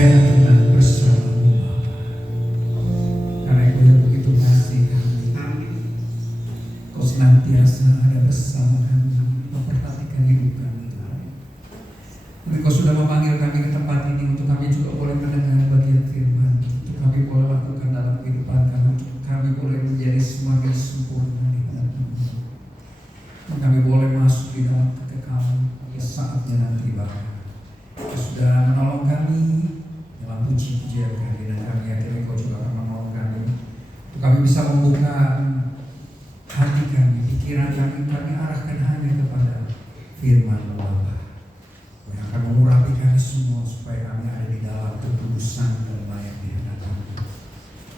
saya Tuhan bersamamu Bapa. Karena Engkau yang begitu kasih kami, Kau senantiasa ada bersama kami, memperhatikan hidup kami Tuhan. Engkau sudah memanggil kami ke tempat ini untuk kami juga boleh mendengar bagian firman, untuk kami boleh lakukan dalam kehidupan kami, untuk kami boleh menjadi semakin sempurna di hadapan-Mu. Dan kami boleh masuk di dalam kekekalan yang saatnya nanti Bapa. Kau sudah menolong kami dalam puji-pujian kami, dan kami yakin Engkau juga akan menolong kami untuk kami bisa membuka hati kami, pikiran kami arahkan hanya kepada firman Bapa yang akan mengurapi kami semua supaya kami ada di dalam kekudusan dan layak di hadapan-Mu.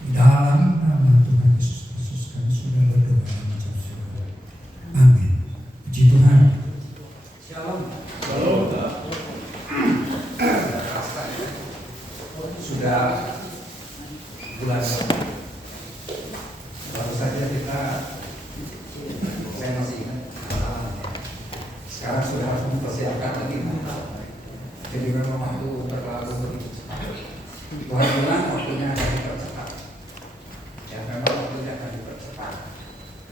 Di dalam nama Tuhan Yesus Kristus kami sudah berdoa dan mengucap syukur. Amin. Puji Tuhan. Shalom. Sudah bulan baru saja saya masih ingat sekarang sudah harus mempersiapkan lagi. Jadi memang waktu berlalu begitu cepat. Tuhan bilang waktunya akan dipercepat. Ya memang waktunya akan dipercepat.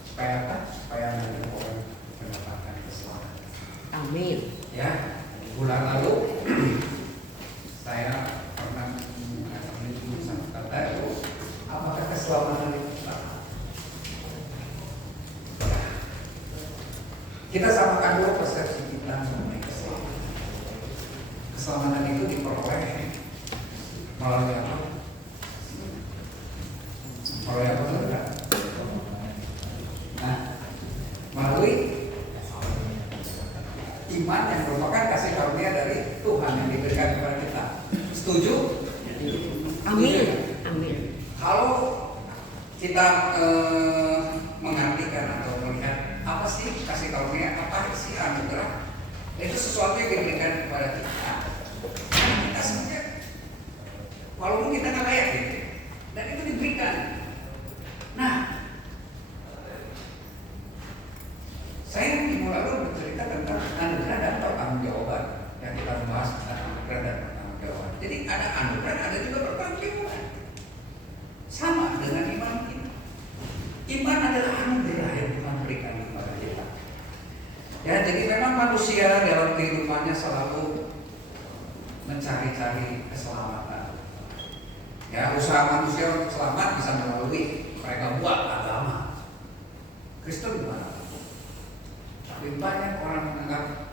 Supaya apa? Supaya nanti orang mendapatkan keselamatan. Amin. Ya, bulan lalu saya pernah meneliti sama kata itu, apakah keselamatan itu selamat? Kita samakan dulu persepsi kita mengenai keselamatan. Keselamatan itu diperoleh melalui apa? Melalui apa saudara? Nah, melalui iman yang merupakan kasih karunia dari Tuhan yang diberikan kepada kita. Setuju? Amin. Amin. Kalau kita mengartikan atau melihat apa sih kasih karunia, apa sih anugerah, itu sesuatu yang diberikan kepada kita. Kita sebenarnya, walaupun kita nggak layak gitu, dan itu diberikan. Nah, saya minggu lalu bercerita tentang anugerah dan pertanggungjawaban yang kita membahas tentang anugerah dan pertanggungjawaban. Jadi ada anugerah, ada juga pertanggungjawaban. Sama dengan iman kita. Iman adalah anugerah yang Tuhan berikan kepada kita. Ya, jadi memang manusia dalam kehidupannya selalu mencari-cari keselamatan. Ya, usaha manusia untuk selamat bisa melalui mereka buat agama. Kristen gimana? Tapi banyak orang menganggap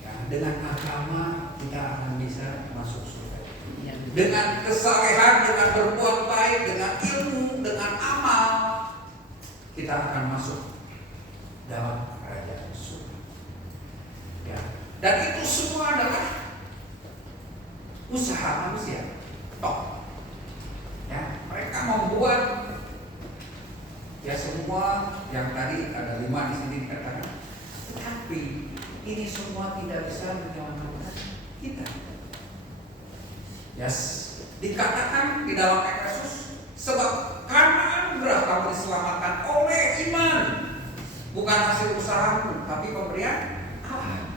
ya, dengan agama kita akan bisa masuk surga. Dengan kesalehan, dengan berbuat baik, dengan ilmu, dengan amal, kita akan masuk dalam kerajaan surga. Ya. Dan itu semua adalah usaha manusia. Toh, ya, mereka membuat ya semua yang tadi ada 5 di sini dikatakan. Tapi ini semua tidak bisa menyelamatkan kita. Yes, dikatakan di dalam Efesus, sebab karena anugerah kamu diselamatkan oleh iman, bukan hasil usahamu, tapi pemberian Allah.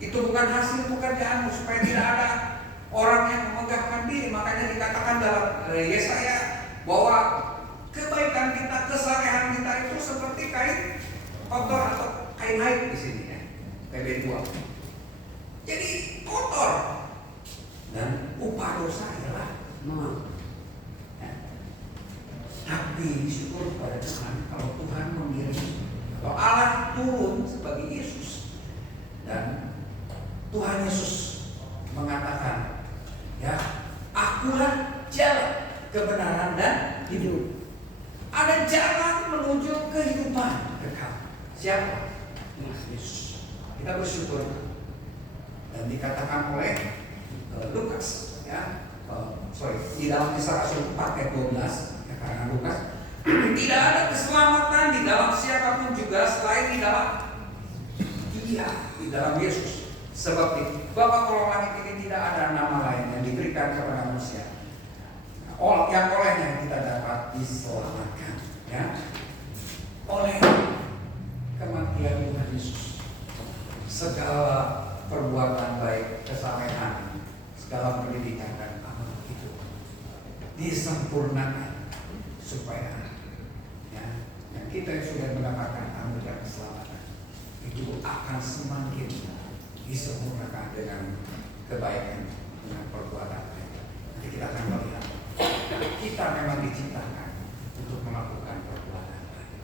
Itu bukan hasil pekerjaanmu, supaya tidak ada orang yang memegahkan diri. Makanya dikatakan dalam Yesaya bahwa kebaikan kita, kesalehan kita itu seperti kain kotor atau kain haid di sini ya, PB2. Jadi kotor dan upah dosa adalah maut. Ya. Tapi syukur kepada Tuhan kalau Tuhan mengirim, kalau Allah turun sebagai Yesus dan Tuhan Yesus mengatakan, ya, akulah jalan, kebenaran dan hidup. Ada jalan menuju kehidupan kekal. Siapa? Yesus. Kita bersyukur. Dan dikatakan oleh Lukas, ya, di dalam Kisah Rasul 4 ayat 12, ya, karena Lukas, tidak ada keselamatan di dalam siapapun juga selain di dalam Dia, di dalam Yesus. Sebab itu, Bapa kalau langit ini tidak ada nama lain yang diberikan kepada manusia yang olehnya kita dapat diselamatkan, ya, oleh kematian Tuhan Yesus. Segala perbuatan baik, kesalehan, segala pendidikan dan amal itu disempurnakan supaya ya, yang kita yang sudah mendapatkan anugerah keselamatan itu akan semakin disempurnakan dengan kebaikan, dengan perbuatan baik. Nanti kita akan melihat kita memang diciptakan untuk melakukan perbuatan baik.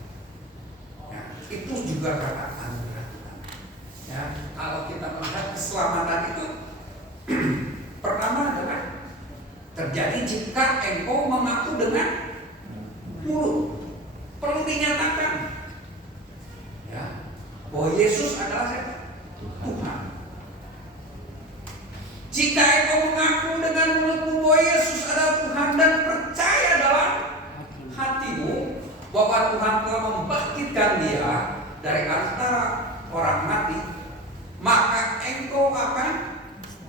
Ya, itu juga kata anugerah Tuhan. Ya, kalau kita melihat keselamatan itu pertama adalah terjadi jika engkau mengaku dengan mulut. Perlu dinyatakan ya, bahwa Yesus adalah siapa? Tuhan. Jika engkau mengaku dengan mulutmu bahwa Yesus adalah Tuhan dan percaya dalam hatimu bahwa Tuhan telah membangkitkan Dia dari antara orang mati, maka engkau akan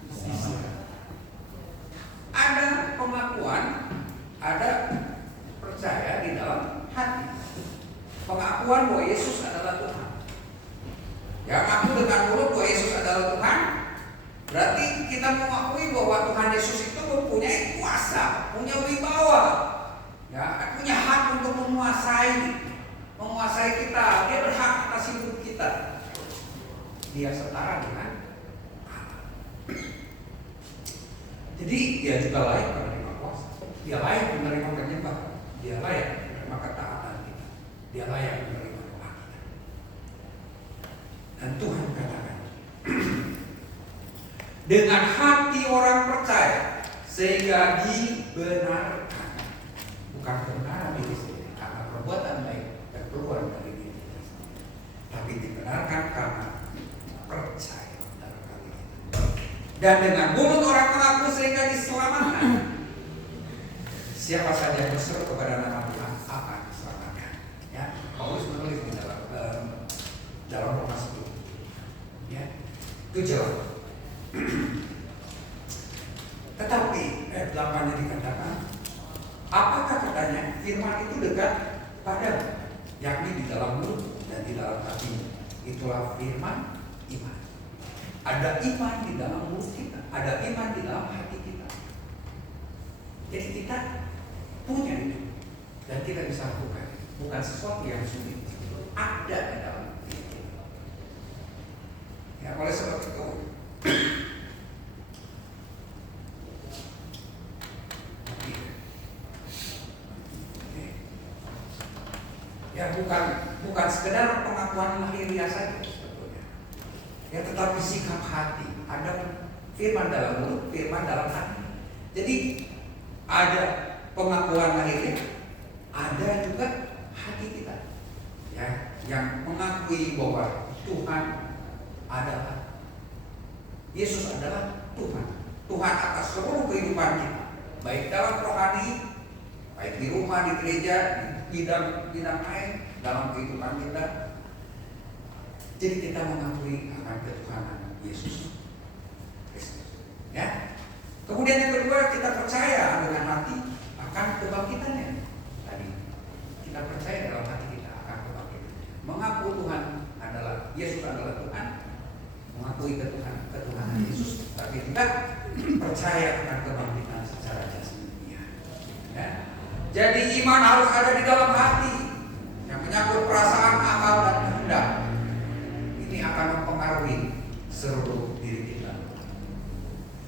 diselamatkan. Ada pengakuan, ada percaya di dalam hati. Pengakuan bahwa Yesus adalah Tuhan. Ya, ngaku dengan mulut bahwa Yesus adalah Tuhan, berarti kita mengakui bahwa Tuhan Yesus itu mempunyai kuasa, punya wibawa, ya, punya hak untuk menguasai kita. Dia berhak atas hidup kita. Dia setara dengan Allah. Jadi dia juga layak menerima kuasa. Dia layak menerima penyembahan. Dia layak menerima ketaatan kita. Dia layak menerima doa kita. Dan Tuhan katakan, dengan hati orang percaya sehingga dibenarkan, bukan kebenaran diri sendiri karena perbuatan baik dan keluar dari diri kita sendiri, tapi dibenarkan karena percaya dalam hati kita. Dan dengan mulut orang mengaku sehingga diselamatkan. Siapa saja yang berseru kepada nama Tuhan akan diselamatkan. Ya, Paulus menulis di dalam Roma 10. Ya, itu jelas. Tetapi ayat 8-nya dikatakan, apakah katanya firman itu dekat padamu, yakni di dalam mulut dan di dalam hatimu. Itulah firman iman. Ada iman di dalam mulut kita, ada iman di dalam hati kita. Jadi kita punya itu dan kita bisa lakukan. Bukan sesuatu yang sulit, ada di dalam diri kita. Ya, oleh sebab itu ya, bukan sekedar pengakuan lahiriah saja sebetulnya. Ya, tetapi sikap hati. Ada firman dalam mulut, firman dalam hati. Jadi ada pengakuan lahiriah, ada juga hati kita. Ya, yang mengakui bahwa Tuhan adalah Yesus adalah Tuhan. Tuhan atas seluruh kehidupan kita, baik dalam rohani, baik di rumah, di gereja, di bidang lain dalam kehidupan kita. Jadi kita mengakui akan ketuhanan Yesus Kristus. Ya. Kemudian yang kedua, kita percaya dengan hati akan kebangkitannya. Tadi kita percaya dalam hati kita akan kebangkitan. Mengaku Tuhan adalah Yesus adalah Tuhan, mengakui ketuhanan Yesus, tapi kita percaya akan kebangkitan secara jasmania. Ya. Jadi iman harus ada di dalam hati yang menyangkut perasaan, akal, dan kehendak. Ini akan mempengaruhi seluruh diri kita.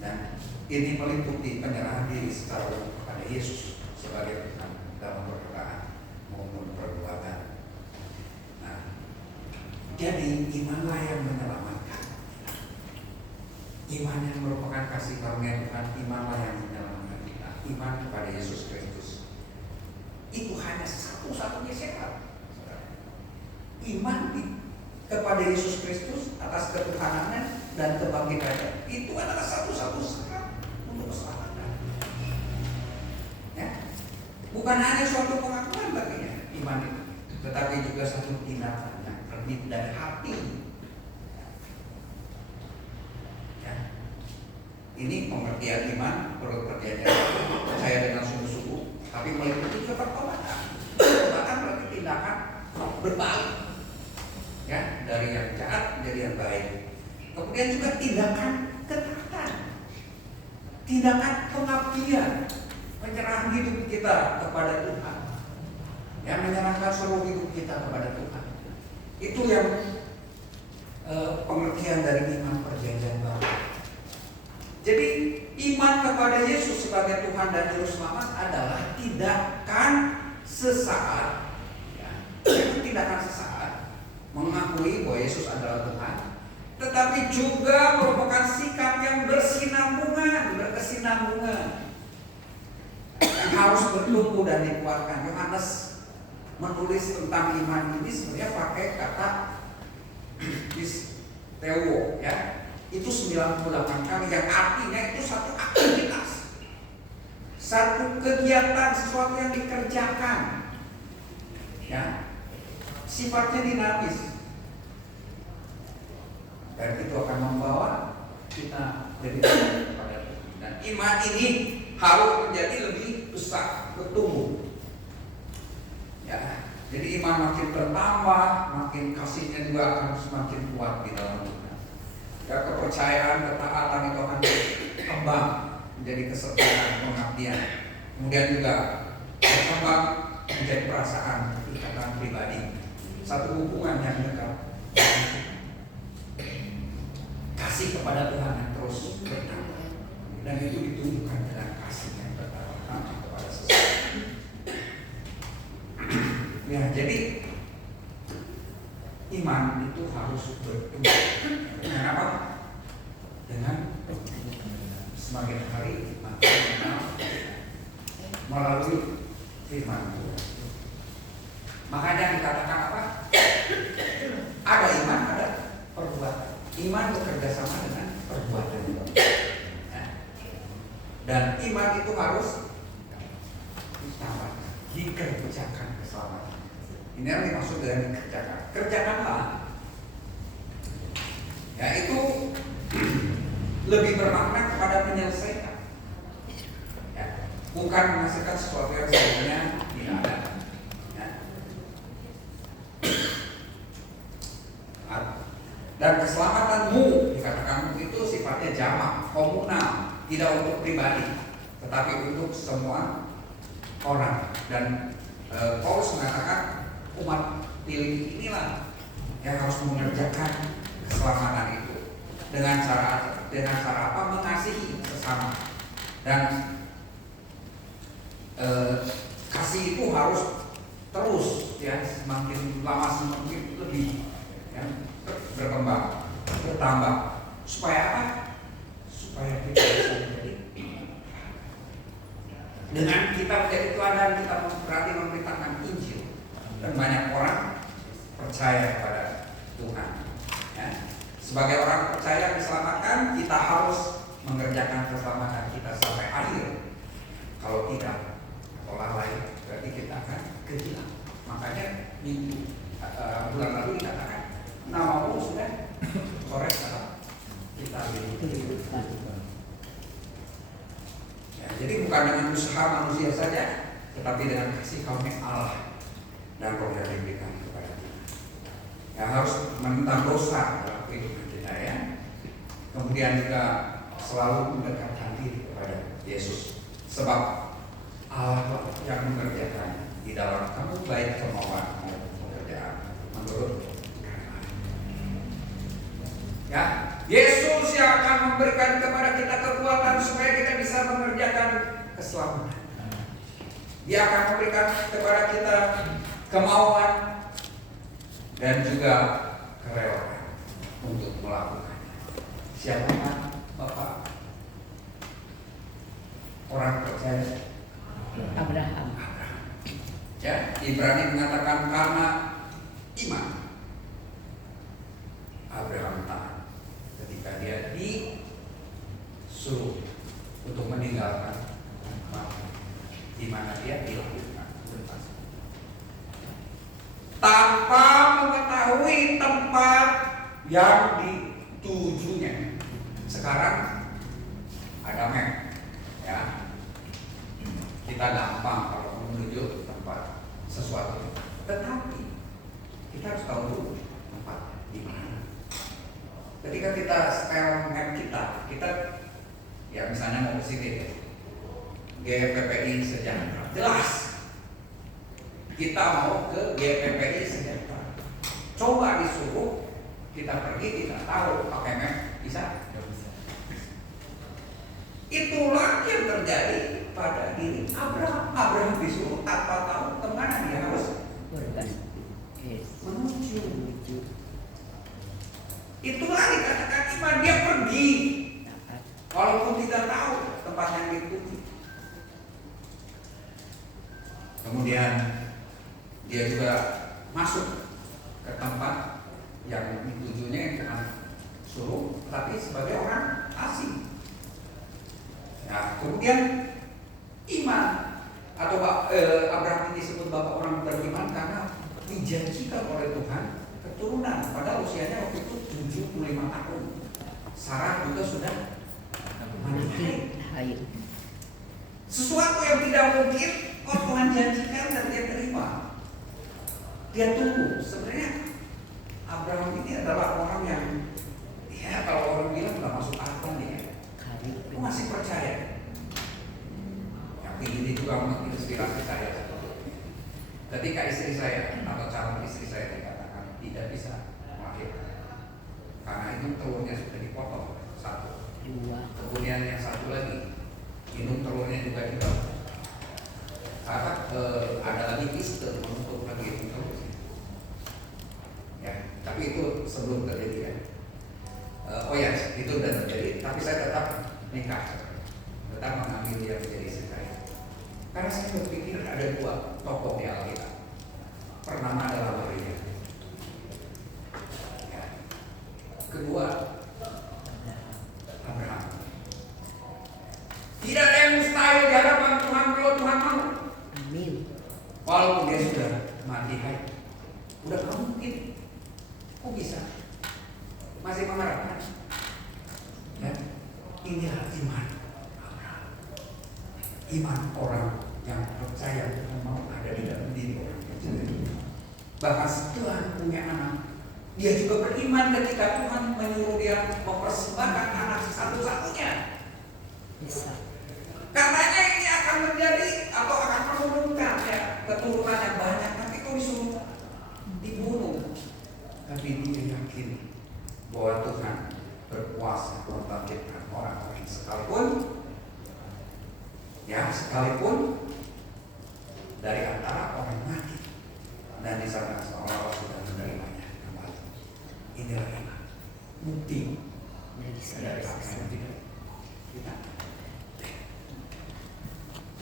Dan ini meliputi penyerahan diri secara utuh kepada Yesus sebagai Tuhan dalam perkataan maupun perbuatan. Nah, jadi imanlah yang menyelamatkan. Iman yang merupakan kasih karunia Tuhan, imanlah yang menyelamatkan kita. Iman kepada Yesus Kristus itu hanya satu-satunya syarat. Iman kepada Yesus Kristus atas ketuhanannya dan kebangkitannya itu adalah satu-satu syarat untuk keselamatan. Ya, bukan hanya suatu pengakuan baginya iman itu, tetapi juga satu tindakan yang terbit dari hati. Ya, ini pengertian iman, pengertiannya percaya dengan sungguh-sungguh. Tapi meliputi juga pertobatan. Pertobatan berarti tindakan berbalik, ya, dari yang jahat menjadi yang baik. Kemudian juga tindakan ketaatan. tindakan pengabdian, menyerahkan hidup kita kepada Tuhan, yang menyerahkan seluruh hidup kita kepada Tuhan. Itu yang pengertian dari iman perjanjian baru. Jadi iman kepada Yesus sebagai Tuhan dan Juru Selamat adalah tindakan sesaat, ya, tindakan sesaat mengakui bahwa Yesus adalah Tuhan, tetapi juga merupakan sikap yang berkesinambungan, yang harus bertumbuh dan dikuatkan. Yohanes menulis tentang iman ini sebenarnya pakai kata pisteuo, ya. Itu 98 kali, yang artinya itu satu aktivitas, satu kegiatan, sesuatu yang dikerjakan, ya, sifatnya dinamis, dan itu akan membawa kita lebih dekat kepada Tuhan. Dan iman ini harus menjadi lebih besar, bertumbuh, ya. Jadi iman makin bertambah, makin kasihnya juga akan semakin kuat di dalam Tuhan. Ya, kepercayaan, ketaatan itu akan berkembang menjadi kesertaan, pengabdian. Kemudian juga berkembang menjadi perasaan, ikatan pribadi, satu hubungan yang dekat, kasih kepada Tuhan yang terus bertambah, dan itu ditumbuhkan dengan kasih yang bertambah kepada sesama. Ya, jadi iman itu harus bertumbuh. Dengan apa? Dengan semakin hari makin mengenal melalui firman Tuhan. Makanya dikatakan apa? Ada iman, ada perbuatan. Iman bekerja sama dengan perbuatan. Nah, dan iman itu harus ditambahkan, dikerjakan keselamatan. Ini yang dimaksud dengan dikerjakan. Kerjakanlah. Ya, itu lebih bermakna kepada menyelesaikan, ya, bukan menghasilkan sesuatu yang sebenarnya tidak ada, ya. Dan keselamatanmu, dikatakan itu sifatnya jamak, komunal, tidak untuk pribadi, tetapi untuk semua orang. Dan Paulus mengatakan umat pilih inilah yang harus mengerjakan keselamatan itu dengan cara apa? Mengasihi sesama. Dan kasih itu harus terus, ya, semakin lama semakin lebih, ya, berkembang, bertambah. Supaya apa? Supaya kita bisa menjadi, dengan kita menjadi teladan, kita berarti memberitakan Injil, dan banyak orang percaya kepada Tuhan, ya. Sebagai orang percaya diselamatkan, kita harus mengerjakan keselamatan kita sampai akhir. Kalau tidak, atau lalai, berarti kita akan kehilangan. Makanya bulan lalu dikatakan namamu sudah korek atau kita hidup. Ya, jadi bukan dengan usaha manusia saja, tetapi dengan kasih karunia Allah dan Roh yang diberikan kepada kita. Ya, harus menentang dosa dalam kehidupan kita, ya. Kemudian juga selalu mendekatkan diri kepada Yesus, sebab Allah yang mengerjakan di dalam kamu, baik kemauan maupun pekerjaan menurut kehendak. Ya, Yesus yang akan memberikan kepada kita kekuatan supaya kita bisa mengerjakan keselamatan. Dia akan memberikan kepada kita kemauan dan juga kerelaan untuk melakukannya. Siapakah Bapak? Orang percaya Abraham. Ya, Ibrani mengatakan karena iman Abraham taat ketika dia disuruh untuk meninggalkan tempat di mana dia dilakukan tanpa mengetahui tempat yang ditujunya. Sekarang ada map, ya. Kita gampang kalau menuju tempat sesuatu, tetapi kita harus tahu dulu tempat di mana. Ketika kita setel map kita ya misalnya sana mau ke sini deh. GPPI Sejahtera. Jelas. Kita mau ke GPPI Sejahtera. Coba disuruh kita pergi, kita tahu pakai map bisa? Nggak bisa. Itulah yang terjadi pada diri Abraham. Abraham disuruh tanpa tahu kemana dia harus menuju. Itulah dikatakan iman, dia pergi walaupun tidak tahu tempat yang dituju. Kemudian dia juga masuk ke tempat yang ditujunya yang Tuhan suruh, tapi sebagai orang asing. Nah, kemudian iman atau Abraham ini disebut bapak orang beriman karena dijanjikan oleh Tuhan keturunan. Padahal usianya waktu itu 75 tahun. Sarah juga sudah mati. Sesuatu yang tidak mungkin, Tuhan janjikan dan dia terima. Dia tunggu. Sebenarnya Abraham ini adalah orang yang, ya kalau orang bilang nggak masuk akal nih ya. Lu masih percaya? Yang ini juga menginspirasi saya. Ketika istri saya atau calon istri saya dikatakan tidak bisa melahirkan karena itu telurnya sudah dipotong satu, kemudian yang satu lagi minum telurnya juga karena ada lagi kiste untuk lagi itu terus. Ya, tapi itu sebelum terjadi ya. Oh ya, itu sudah terjadi. Tapi saya tetap nikah, tetap mengambil dia menjadi istri saya. Karena saya berpikir ada dua tokoh di Alkitab. Pertama adalah Maria. Ya. Kedua Abraham. Tidak ada yang mustahil di hadapan Tuhan kalau Tuhan mau. Amin. Walaupun dia sudah mati hai, udah nggak mungkin. Kok bisa? Masih mengharapkan. Ya, inilah iman Abraham. Iman orang yang percaya Tuhan mau ada di dalam diri orang percaya. Bahkan Tuhan punya anak, dia juga beriman ketika Tuhan menyuruh dia mempersembahkan anak satu-satunya. Bisa. Karenanya ini akan menjadi atau akan menurunkan ya keturunan yang banyak. Tapi kok disuruh dibunuh? Tapi dia yakin bahwa Tuhan berkuasa membangkitkan orang-orang sekalipun dari antara orang mati dan di sana seolah-olah sudah menerimanya kembali. Inilah iman. Bukti dari apa yang tidak kita.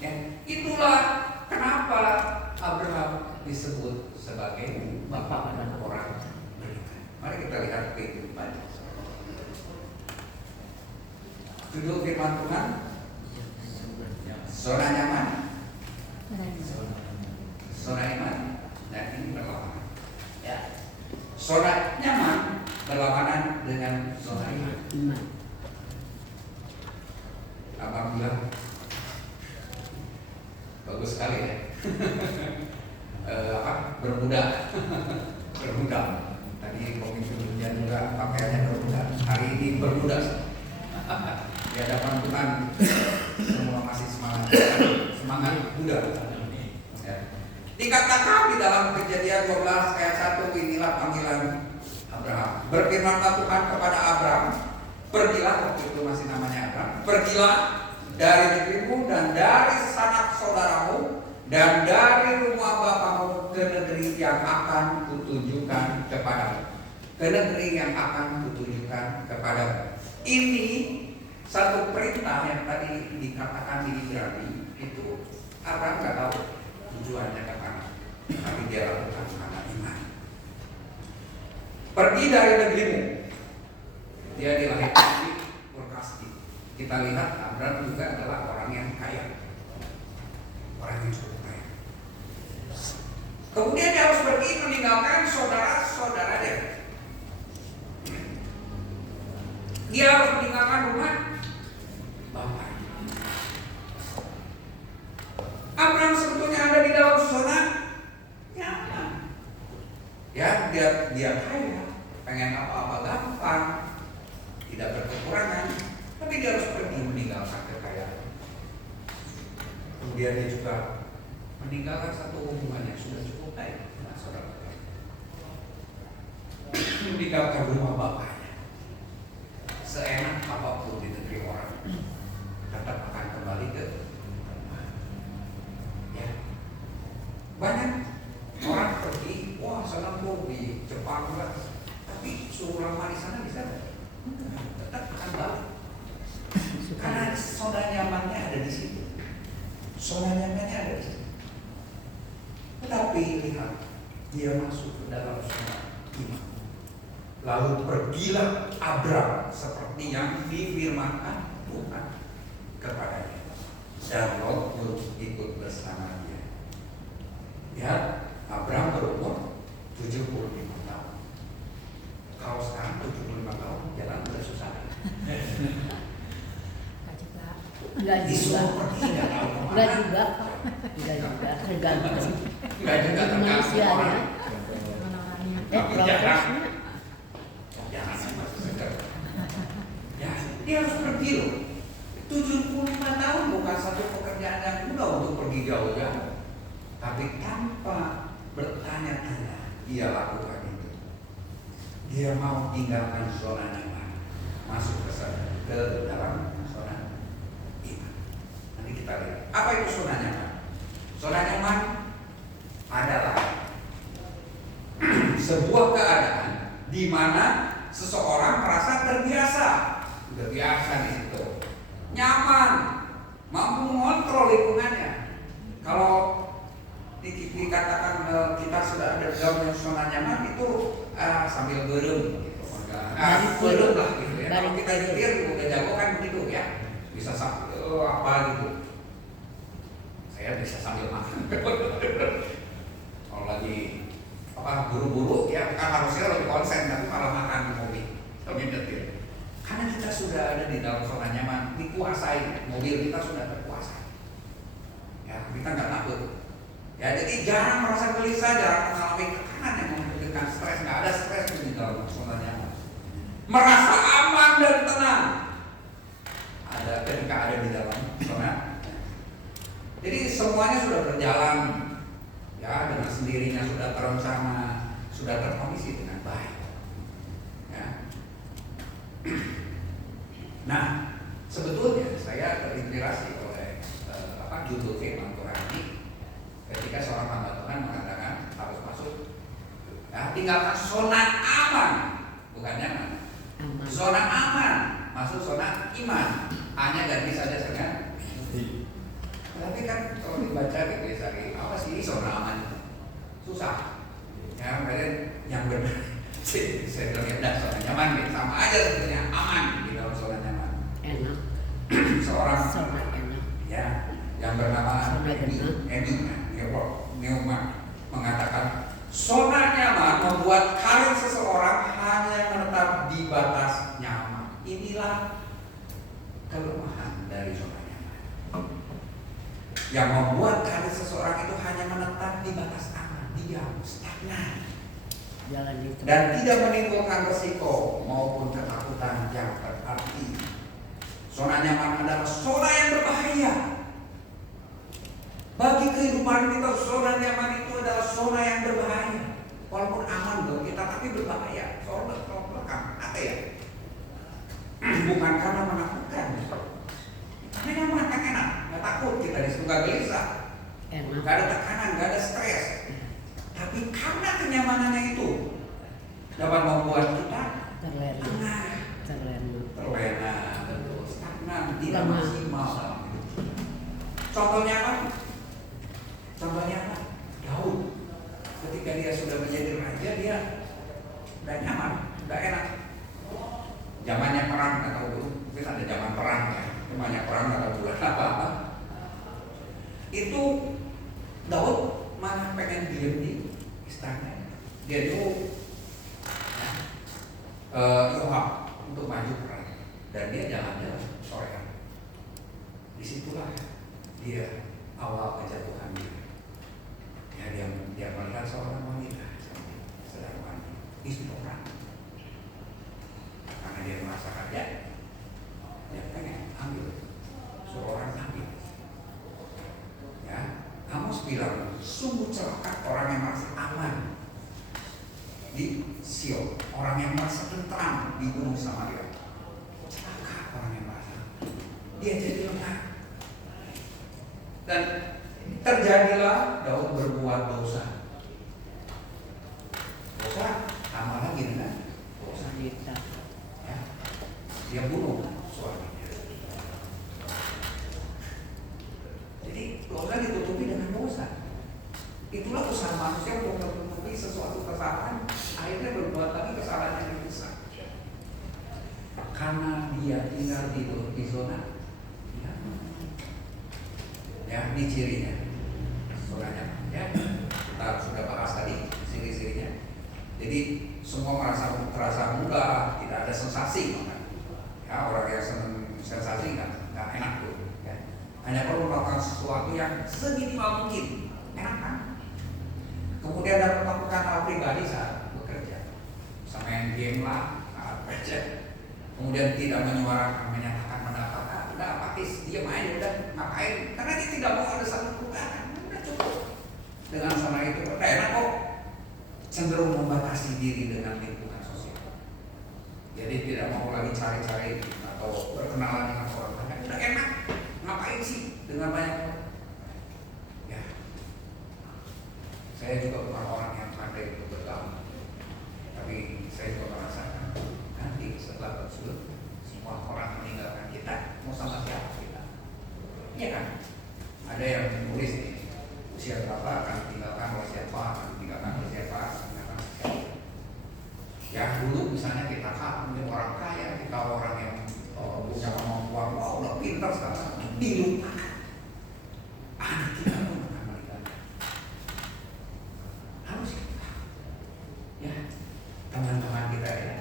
Ya, itulah kenapa Abraham disebut sebagai bapak orang beriman. Mari kita lihat kehidupan. Judul firman Tuhan, zona nyaman, zona iman, dan ini berlawanan. Ya, zona nyaman berlawanan dengan zona iman. Abang bilang bagus sekali ya. Bermuda. Tadi komisi ujian juga pakaiannya bermuda. Hari ini bermuda. Di hadapan Tuhan semua masih semangat muda. Ya. Dikatakan di dalam Kejadian 12 ayat 1, inilah panggilan Abraham. Berfirmanlah Tuhan kepada Abraham, pergilah, waktu itu masih namanya Abraham, pergilah dari negerimu dan dari sanak saudaramu dan dari rumah bapamu ke negeri yang akan kutunjukkan kepadamu. Ke negeri yang akan kutunjukkan kepadamu. Ini satu perintah yang tadi dikatakan di Ibrani itu Abraham nggak tahu tujuannya ke mana, tapi dia lakukan karena iman. Pergi dari negerimu. Dia dilahirkan di Ur-Kasdi. Kita lihat Abraham juga adalah orang yang kaya, orang yang cukup kaya. Kemudian dia harus pergi meninggalkan saudara-saudara dia. Dia harus meninggalkan rumah bapak. Abraham sebetulnya ada di dalam zona nyaman. Ya, dia kaya, pengen apa-apa gampang, tidak berkekurangan, tapi dia harus pergi meninggalkan Kemudian dia juga meninggalkan satu hubungan yang sudah cukup baik dengan saudara. Meninggalkan rumah bapaknya. Seenak apapun di negeri orang, tetap akan kembali ke rumah. Ya. Banyak orang pergi, wah sana tuh di Jepang lah, tapi suruh lama di sana bisa nggak? Tetap akan balik. Karena zona nyamannya ada di situ. Zona nyamannya ada di situ. Tetapi lihat, dia masuk ke dalam zona iman. Lalu pergilah Abram seperti yang difirmankan Tuhan kepadanya. Dan Lot pun ikut bersama dia. Ya, Abram berumur 75 tahun. Kalau sekarang 75 tahun, jalan udah susah. Enggak juga. Disuruh pergi nggak tahu kemana. Enggak juga. Tergantung Enggak juga tergantung manusianya. orang. Tapi jarang. Prosesnya. Jangan masih segar. Ya, dia harus pergi loh. 75 tahun bukan satu pekerjaan yang mudah untuk pergi jauh-jauh. Tapi tanpa bertanya-tanya, dia lakukan itu. Dia mau tinggalkan zona nyaman, masuk ke dalam zona iman. Nanti kita lihat. Apa itu zona nyaman? Zona nyaman adalah sebuah keadaan di mana seseorang merasa terbiasa di situ, nyaman, mampu mengontrol lingkungannya. Kalau dikatakan kita sudah ada dalam zona nyaman itu sambil gerem gitu. Gerem lah gitu ya. Kalau kita nyetir udah jago kan begitu ya. Bisa sambil apa gitu. Saya bisa sambil makan. Kalau lagi buru-buru ya kan harusnya lebih konsen, tapi malah makan di mobil sambil nyetir. Karena kita sudah ada di dalam zona nyaman, dikuasai, mobil kita sudah terkuasai. Ya, kita nggak takut. Ya, jadi jarang merasa gelisah, jarang mengalami tekanan yang memberikan stres, nggak ada stres di dalam zona nyaman. Merasa aman dan tenang. Ada ketika ada di dalam zona. Jadi semuanya sudah berjalan, ya dengan sendirinya sudah terencana, sudah terkomisi dengan baik. Ya. Nah, sebetulnya saya terinspirasi oleh judul firman Tuhan ini. Ketika seorang hamba Tuhan mengatakan harus masuk, ya, tinggalkan zona aman, bukan nyaman. Zona aman, masuk zona iman. Hanya ganti saja dengan. Tapi kan kalau dibaca gitu ya, apa sih zona aman? Susah. Ya, kalian yang benar. Saya bilang ya, zona nyaman gitu. Sama aja sebetulnya aman di dalam zona nyaman. Enak. Seorang Zona enak. ya yang bernama Neumann mengatakan zona nyaman membuat karir seseorang hanya menetap di batas nyaman. Inilah kelemahan dari zona nyaman. Yang membuat karir seseorang itu hanya menetap di batas aman, diam, stagnan, dan tidak menimbulkan resiko maupun ketakutan yang berarti. Zona nyaman adalah zona yang berbahaya. Bagi kehidupan kita, zona nyaman itu adalah zona yang berbahaya. Walaupun aman buat kita, tapi berbahaya. Zona belakang, apa ya? Bukan karena menakutkan. Karena nyaman kan enak, nggak takut kita di situ, nggak gelisah, nggak ada tekanan, nggak ada stres. Tapi karena kenyamanannya itu dapat membuat kita terlena, betul, stagnan, tidak maksimal dalam hidup. Contohnya apa? Daud. Ketika dia sudah menjadi raja, dia udah nyaman, udah enak. Zamannya perang, nggak tahu dulu, mungkin ada zaman perang ya. Zamannya perang nggak tahu bulan apa. Itu Daud malah pengen diam di istana. Dia itu Yoab untuk maju perang, dan dia jalan-jalan sorean. Disitulah dia awal kejatuhan dia. Ya, dia melihat seorang wanita sedang mandi, istri orang. Karena dia merasakan dia pengen ambil, seorang ambil. bilang, sungguh celaka orang yang merasa aman di Sion, orang yang merasa tentram di Gunung Samaria. Celaka orang yang merasa, dia jadi lemah. Dan terjadilah Daud berbuat dosa. Dosa sama lagi dengan dosa. Ya, dia bunuh suaminya. Jadi dosa ditutupi dengan dosa. Itulah usaha manusia untuk menutupi sesuatu kesalahan, akhirnya berbuat lagi kesalahan yang lebih besar. Karena dia tinggal di zona, ya ini cirinya, zonanya. Ya, kita sudah bahas tadi ciri-cirinya. Jadi semua terasa mudah, tidak ada sensasi, ya, orang yang senang sensasi nggak enak tuh. Ya. Hanya perlu melakukan sesuatu yang seminimal mungkin, enak kan? Kemudian dapat melakukan hal pribadi saat bekerja, sama main game lah, saat kerja. Kemudian tidak menyatakan pendapat, udah apatis, diam aja, udah ngapain? Karena dia tidak mau ada satu perubahan, udah cukup. Dengan sama itu, udah enak kok. Cenderung membatasi diri dengan lingkungan sosial. Jadi tidak mau lagi cari-cari atau berkenalan dengan orang banyak. Udah enak, ngapain sih dengan banyak orang? Ya, saya juga bukan orang yang pandai untuk bergaul, tapi saya juga merasakan nanti setelah pensiun semua orang meninggalkan kita, mau sama siapa kita? Iya kan? Ada yang menulis nih, usia berapa akan ditinggalkan oleh siapa, akan ditinggalkan oleh siapa, ya dulu misalnya kita kan orang kaya, kita orang yang punya kemampuan, wah udah pintar sekarang, dilupakan. Anak kita pun akan meninggalkan. Harus kita, ya teman-teman kita ya.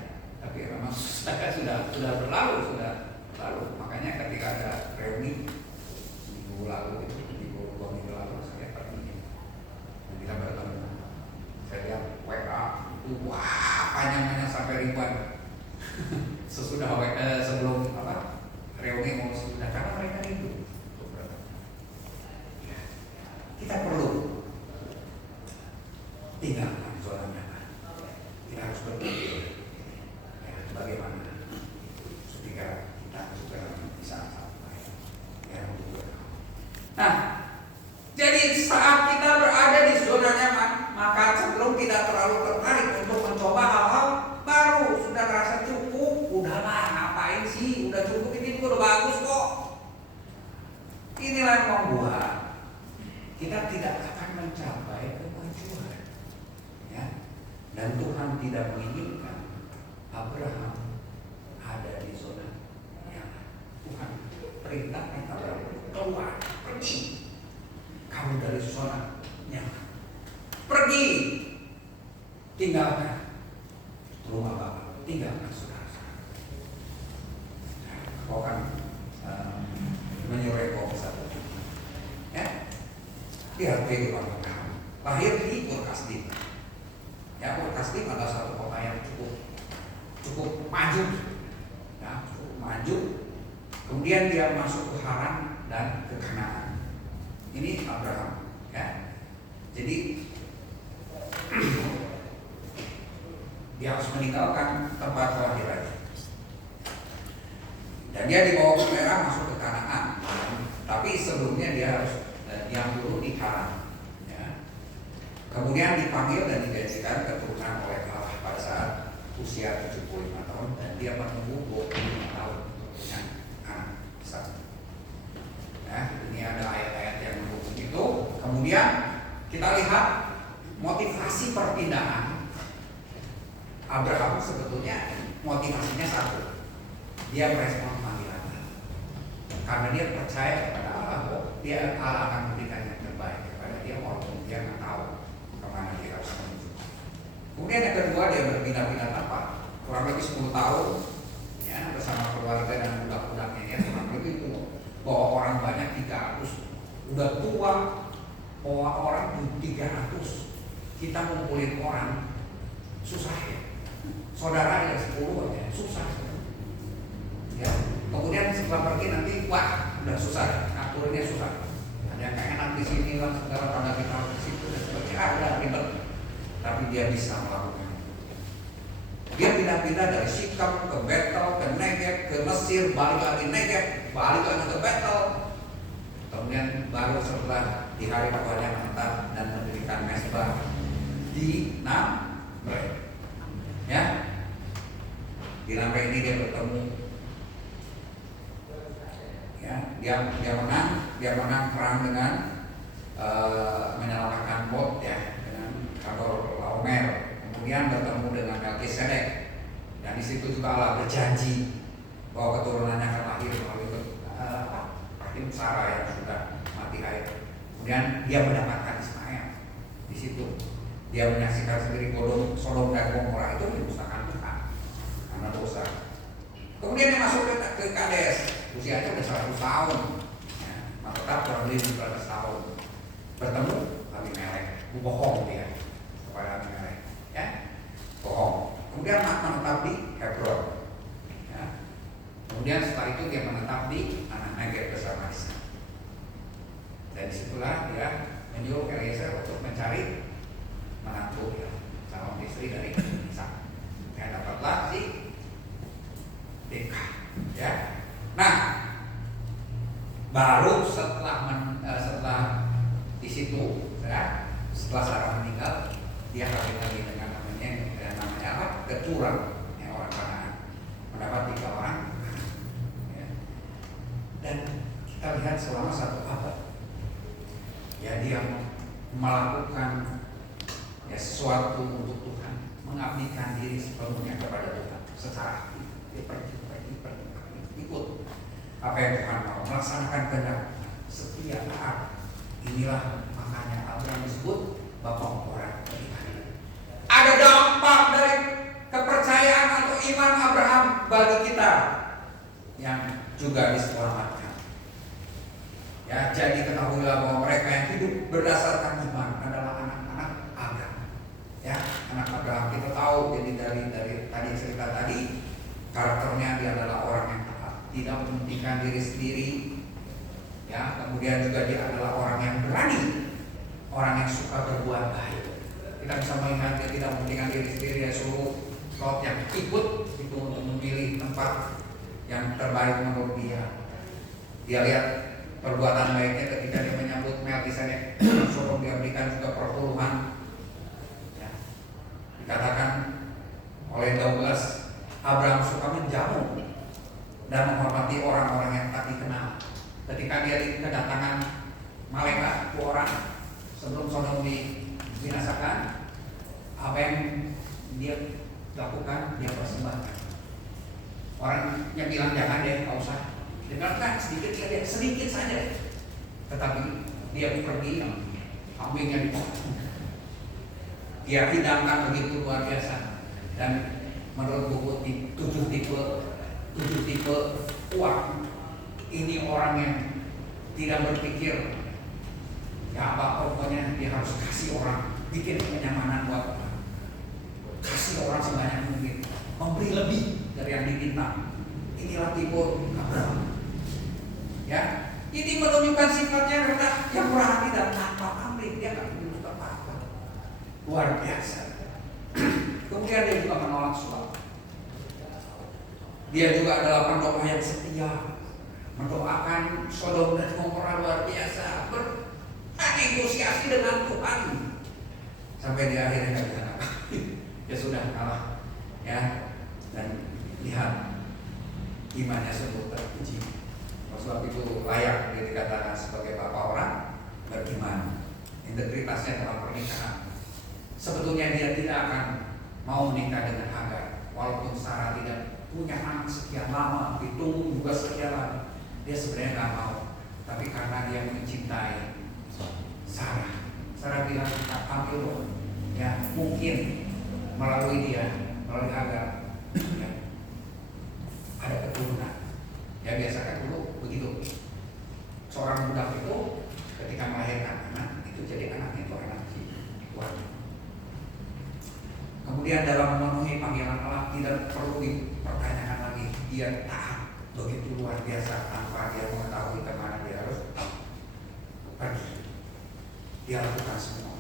Tapi memang sudah berlalu, makanya ketika ada reuni minggu lalu itu, dua minggu lalu saya pergi dan kita bertemu. Saya lihat WA itu wah panjangnya sampai ribuan. Sesudah sebelum reuni mau sudah, karena mereka itu ya, kita perlu tinggalkan zona nyaman. Kita harus berpikir ya, bagaimana ketika kita juga bisa sampai ya, nah, jadi saat kita berada di zona nyaman, maka cenderung tidak terlalu tertarik untuk mencoba hal-hal baru. Sudah merasa cukup, udahlah ngapain sih, udah cukup, ini udah bagus kok. Inilah yang membuat kita tidak akan mencapai kemajuan, ya. Dan Tuhan tidak menginginkan Abraham ada di zona yang Tuhan perintahkan Abraham keluar, pergi. Kamu dari zona nyaman, pergi, tinggalkan rumah Bapak, tinggalkan saudara-saudara. Kau kan menyuruh kau satu, ya, lihat kehidupan kamu. Lahir di Ur Kasdim, ya, Ur Kasdim adalah satu kota yang cukup maju, ya, cukup maju. Kemudian dia masuk ke Haran dan ke Kanaan. Ini Abraham, ya. Jadi dia harus meninggalkan tempat kelahirannya. Dan dia dibawa ke Merah masuk ke Kanaan. Tapi sebelumnya dia harus diam dulu di Haran, ya. Kemudian dipanggil dan dijanjikan keturunan oleh Allah pada saat usia 75 tahun, dan dia menunggu 25 tahun untuk punya anak Ishak. Ya, ini ada ayat-ayat yang mendukung itu. Kemudian kita lihat motivasi perpindahan Abraham. Sebetulnya motivasinya satu, dia merespon panggilan Allah karena dia percaya kepada Allah bahwa dia Allah akan memberikan yang terbaik kepada dia walaupun dia nggak tahu kemana dia harus menuju. Kemudian yang kedua, dia berpindah-pindah tempat kurang lebih 10 tahun, ya, bersama keluarga dan budak-budaknya. Dia kurang lebih itu bawa orang banyak 300, udah tua, bawa orang 300. Kita ngumpulin orang susah ya, saudara yang 10 aja susah ya. Kemudian setelah pergi nanti wah udah susah, ngaturnya susah. Ada yang enak di sini lah, segala pada kita di situ dan sebagainya. Ada ribet, tapi dia bisa melakukan. Dia pindah-pindah dari Sikam ke Betel, ke Negev, ke Mesir, balik lagi Negev, balik lagi ke Betel. Kemudian baru setelah di hari Tuhannya menetap dan mendirikan mesbah di Namre. Ya, di Namre ini dia bertemu. Ya, dia menang perang dengan menyalakan Bot ya, dengan Kador Laomer. Kemudian bertemu dengan Melkisedek, dan di situ juga Allah berjanji bahwa keturunannya akan lahir melalui rahim Sarah yang sudah mati air. Kemudian dia mendapatkan Ismail. Di situ dia menyaksikan sendiri Sodom dan Gomora itu dimusnahkan Tuhan karena dosa. Kemudian dia masuk ke Kades, usianya sudah 100 tahun, ya, tetap kurang lebih 15 tahun. Bertemu Abimelek, bohong dia kepada Abimelek, ya, bohong. Kemudian menetap di Hebron. Ya. Kemudian setelah itu dia menetap di Tanah Negev bersama Ishak. Dan disitulah dia menyuruh Eliezer untuk mencari menantu ya, calon istri dari Ishak. Ya, dapatlah si Rebeka. Ya. Nah, baru setelah di situ, ya, setelah Sarah meninggal, dia kawin lagi dengan namanya apa? Keturang, ya, orang Kanaan, mendapat 3 orang. Ya. Dan kita lihat selama 1 abad, ya, dia melakukan ya sesuatu untuk Tuhan, mengabdikan diri sepenuhnya kepada Tuhan secara aktif. Dia pergi ikut apa yang Tuhan mau, melaksanakan kehendak setia taat. Inilah makanya Abraham disebut bapak orang beriman. Ada dampak dari kepercayaan atau iman Abraham bagi kita yang juga diselamatkan. Ya, jadi ketahuilah bahwa mereka yang hidup berdasarkan iman adalah anak-anak Abraham. Ya, anak Abraham kita tahu, jadi dari tadi cerita tadi, karakternya dia adalah orang yang taat, tidak mementingkan diri sendiri. Ya, kemudian juga dia adalah orang yang berani, orang yang suka berbuat baik. Kita bisa melihat dia tidak mementingkan diri sendiri, dia suruh Lot yang ikut itu untuk memilih tempat yang terbaik menurut dia. Dia lihat perbuatan baiknya ketika dia menyambut Melkisedek, suruh dia berikan juga perpuluhan. Ya. Dikatakan oleh Douglas, Abraham suka menjamu dan menghormati orang-orang yang tak dikenal. Ketika dia kedatangan malaikat 2 orang sebelum Sodom dibinasakan, apa yang dia lakukan? Dia persembahkan. Orang yang bilang jangan deh, nggak usah. Dengarkan sedikit saja. Tetapi dia pergi, kambingnya dipotong. Dia hidangkan begitu luar biasa. Dan menurut buku 7 tipe uang, ini orang yang tidak berpikir ya apa, pokoknya dia harus kasih orang, bikin kenyamanan buat orang, kasih orang sebanyak mungkin, memberi lebih dari yang diminta. Inilah tipe Abraham. Ya, ini menunjukkan sifatnya rendah, yang murah hati dan tanpa pamrih. Dia nggak menuntut apa-apa. Luar biasa. Kemudian dia juga menolak suap. Dia juga adalah pendoa yang setia, mendoakan Sodom dan Gomora luar biasa, bernegosiasi dengan Tuhan sampai di akhirnya nggak bisa apa. Ya sudah kalah, ya. Dan lihat imannya sungguh teruji. Sebab itu layak dia dikatakan sebagai bapak orang beriman. Integritasnya dalam pernikahan. Sebetulnya dia tidak akan mau menikah dengan Hagar, walaupun Sarah tidak punya anak sekian lama, ditunggu juga sekian lama. Dia sebenarnya nggak mau, tapi karena dia mencintai Sarah. Sarah bilang, tampil loh, ya mungkin melalui dia, melalui Hagar, ya, ada keturunan. Ya biasakan dulu begitu. Seorang budak itu ketika melahirkan anak itu jadi anaknya itu anak Tuhan. Kemudian dalam memenuhi panggilan Allah tidak perlu dipertanyakan lagi, dia taat begitu luar biasa tanpa dia mengetahui kemana dia harus pergi. dia lakukan semua,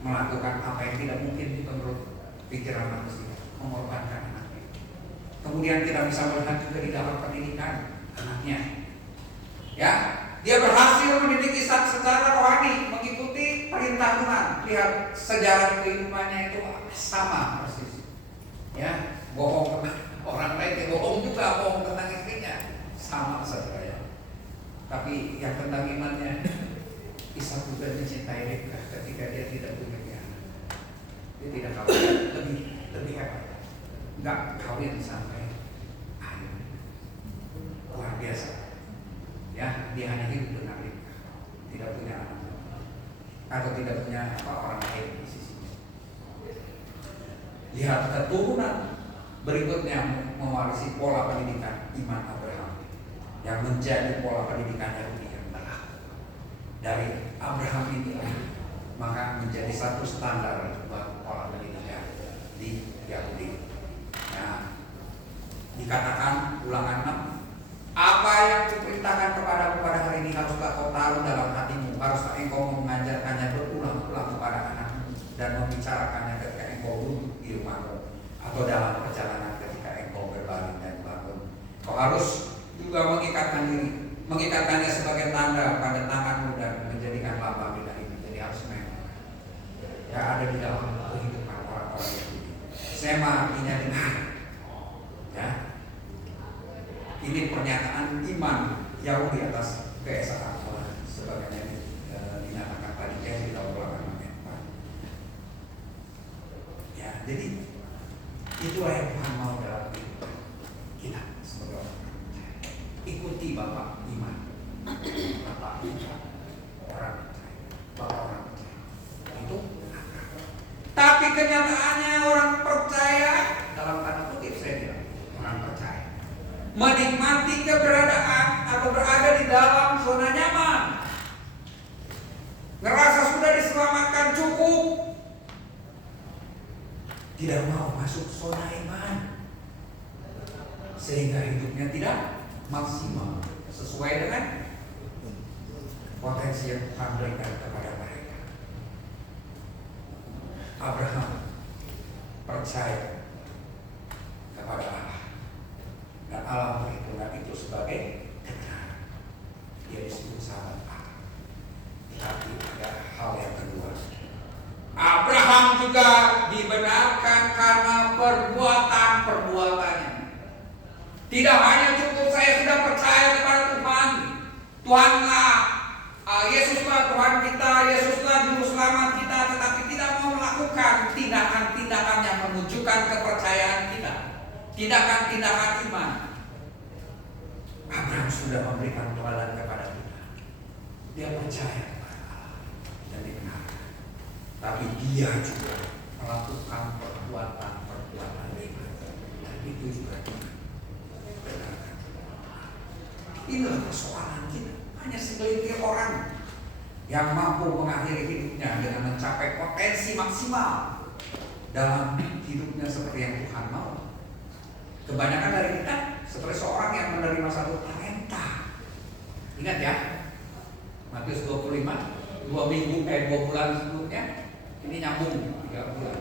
melakukan apa yang tidak mungkin menurut pikiran manusia, mengorbankan anaknya. Kemudian kita bisa melihat juga di dalam pendidikan anaknya, ya, dia berhasil mendidik Ishak secara rohani, mengikuti perintah Tuhan. Lihat sejarah kehidupannya itu sama persis, ya, bohong tentang orang lain, ya bohong juga, bohong tentang istrinya, sama saja ya. Tapi yang tentang imannya, Ishak juga mencintai Rebekah ketika dia tidak punya anak. Dia tidak kawin, lebih hebat, nggak kawin sampai akhir. Luar biasa, ya, dia hanya hidup dengan Rebekah, tidak punya anak atau tidak punya orang lain di sisinya. Lihat keturunan berikutnya mewarisi pola pendidikan iman Abraham yang menjadi pola pendidikan Yahudi yang berlaku. Dari Abraham inilah maka menjadi satu standar buat pola pendidikan di Yahudi. Nah, dikatakan Ulangan 6, apa yang kuperintahkan kepadamu pada hari ini haruslah kau taruh dalam hatimu, haruslah engkau mengajarkannya berulang-ulang kepada anakmu dan membicarakannya ketika engkau duduk di rumahmu atau dalam perjalanan ketika engkau berbaring dan bangun. Kau harus juga mengikatkannya sebagai tanda pada tanganmu dan menjadikan lambang di dahimu. Jadi harus memang, ya, ada di dalam kehidupan orang-orang Yahudi. Sema artinya dengar, ya. Ini pernyataan iman Yahudi atas keesaan Tuhan, sebagaimnya dinyatakan tadi di dalam Ulangan 4. Ya, jadi itulah yang Tuhan mau dalam kehidupan kita sebagai orang percaya. Ikuti Bapak iman, Bapak iman orang percaya, Bapak orang percaya. Itu akar. Tapi kenyataannya orang percaya, dalam tanda kutip saya bilang, orang percaya menikmati keberadaan atau berada di dalam zona nyaman, ngerasa sudah diselamatkan cukup, tidak mau masuk zona iman, sehingga hidupnya tidak maksimal sesuai dengan potensi yang Tuhan berikan kepada mereka. Abraham percaya kepada Allah dan Allah memperhitungkan itu sebagai kebenaran. Dia disebut sahabat Allah. Tapi ada hal yang kedua, Abraham juga dibenarkan karena perbuatan-perbuatannya. Tidak hanya cukup saya sudah percaya kepada Tuhan, Tuhanlah, Yesuslah Tuhan kita, Yesuslah Juru Selamat kita, tetapi tidak mau melakukan tindakan-tindakan yang menunjukkan kepercayaan kita, tindakan-tindakan iman. Abraham sudah memberikan teladan kepada kita. Dia percaya kepada Allah dan dibenarkan. Tapi dia juga melakukan perbuatan-perbuatan iman. Dan itu juga dibenarkan. Inilah persoalan kita. Hanya segelintir orang yang mampu mengakhiri hidupnya dengan mencapai potensi maksimal dalam hidupnya seperti yang Tuhan mau. Kebanyakan dari kita seperti seorang yang menerima satu talenta. Ingat ya, Matius 25, 2 bulan sebelumnya, ini nyambung 3 bulan.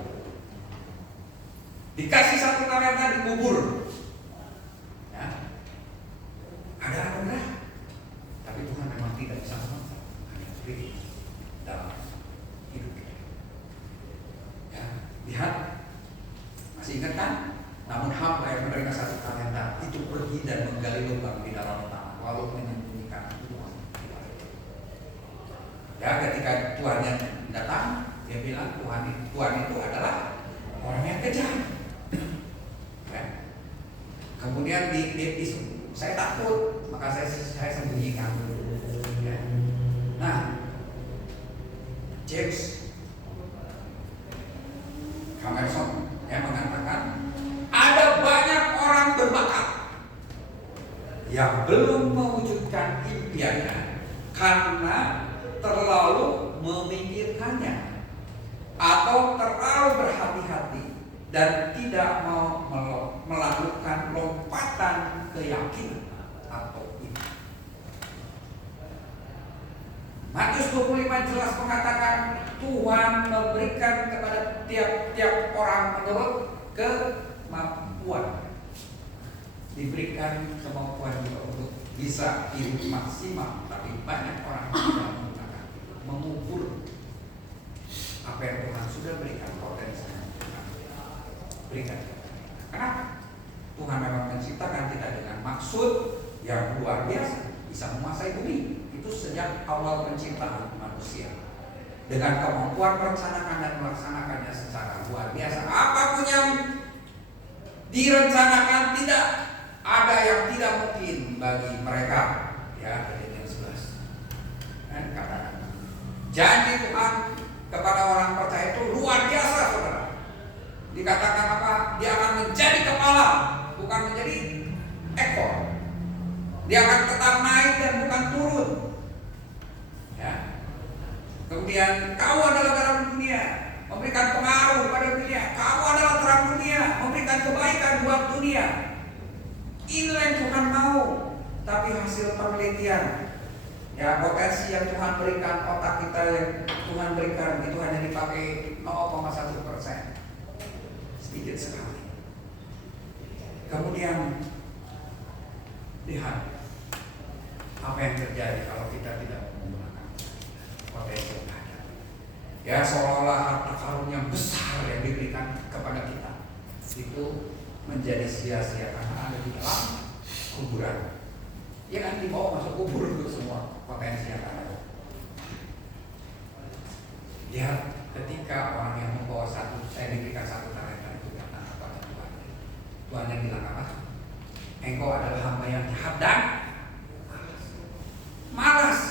Dikasih satu talenta dikubur. Ya. Ada anugerah, tapi Tuhan memang tidak bisa memaksa, hanya beri dalam hidup kita. Ya, lihat, masih ingat kan? Namun hamba yang menerima satu talenta itu pergi dan menggali lubang di dalam tanah, lalu menyembunyikan uang. Ya, ketika tuannya datang, dia bilang Tuhan itu adalah orang yang kejam. Ya. Kemudian saya takut, maka saya sembunyikan. Ya. Nah, James Camerson yang mengatakan ada banyak orang berbakat yang belum mewujudkan impiannya karena terlalu memikirkannya atau terlalu berhati-hati dan tidak mau melakukan lompatan keyakinan atau iman. Matius 25 jelas mengatakan Tuhan memberikan kepada tiap-tiap orang menurut kemampuan. Diberikan kemampuan juga untuk bisa hidup maksimal, tapi banyak orang tidak menggunakan, mengubur apa yang Tuhan sudah berikan, potensi yang Tuhan berikan. Kenapa? Tuhan memang menciptakan kita dengan maksud yang luar biasa, bisa menguasai bumi. Itu sejak awal penciptaan manusia, dengan kemampuan merencanakan dan melaksanakannya secara luar biasa. Apapun yang direncanakan, tidak ada yang tidak mungkin bagi mereka. Ya, Kejadian 11 kan katakan janji Tuhan kepada orang percaya itu luar biasa, saudara. Dikatakan apa? Dia akan menjadi kepala, bukan menjadi ekor. Dia akan tetap naik dan bukan turun. Ya. Kemudian kau adalah garam dunia, memberikan pengaruh pada dunia. Kau adalah terang dunia, memberikan kebaikan buat dunia. Inilah yang Tuhan mau. Tapi hasil penelitian, ya, potensi yang Tuhan berikan, otak kita yang Tuhan berikan itu hanya dipakai 0,1%, sedikit sekali. Kemudian lihat apa yang terjadi kalau kita tidak menggunakan potensi yang ada. Ya, seolah-olah harta karun yang besar yang diberikan kepada kita itu menjadi sia-sia karena ada di dalam kuburan. Ya kan, dibawa masuk kubur itu semua potensi yang ada. Lihat ketika orang yang membawa diberikan satu talenta itu datang kepada Tuhan. Tuhan yang bilang apa? Engkau adalah hamba yang jahat dan malas.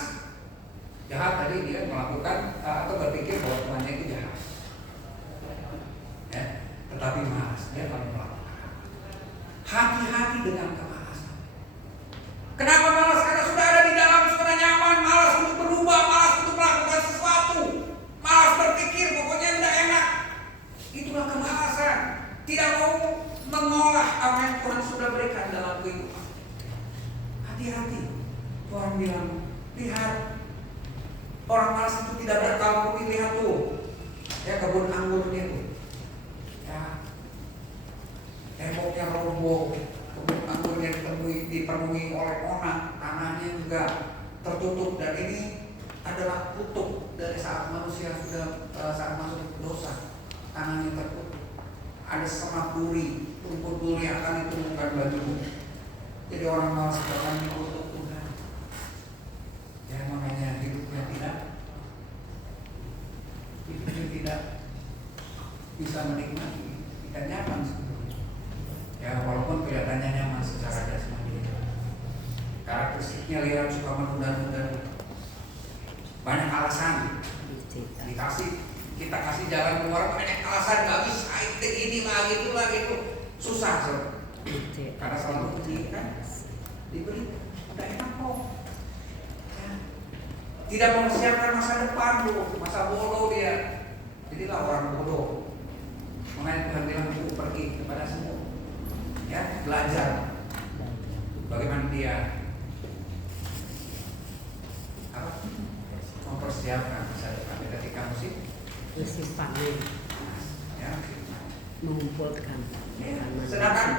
Jahat tadi dia melakukan atau berpikir bahwa Tuhannya itu jahat. Ya, tetapi malas dia kalau melakukan. Hati-hati dengan kemalasan. Kenapa malas? Karena sudah ada di dalam zona nyaman. Malas untuk berubah, malas untuk melakukan sesuatu, malas berpikir, pokoknya tidak enak. Itulah kemalasan. Tidak mau mengolah apa yang Tuhan sudah berikan dalam kehidupan. Hati-hati. Tuhan bilang, lihat, orang malas itu tidak berkalkul. Lihat tuh, ya, kebun anggurnya tuh, ya, temboknya roboh, kebun anggurnya dipenuhi oleh onang, tanahnya juga tertutup, dan ini adalah kutub dari saat manusia sudah saat masuk dosa. Tanahnya tertutup, ada semak duri, rumput duri akan ditumbuhkan bajumu. Jadi orang malas akan dikutuk Tuhan. Ya, makanya hidupnya tidak bisa menikmati, tidak nyaman sebetulnya. Ya, walaupun kelihatannya nyaman secara jasmani. Karakteristiknya lihat suka menunda-nunda. Banyak alasan. Kita kasih jalan keluar, banyak alasan, nggak bisa ini lagi itu lagi itu, susah so. Karena selalu diberi udah enak kok. Ya. Tidak mempersiapkan masa depan lu, masa bodoh dia. Jadilah orang bodoh. Makanya Tuhan bilang itu pergi kepada semua. Ya, belajar bagaimana dia mempersiapkan masa depan ketika musim panen, ya, mengumpulkan. ya. Sedangkan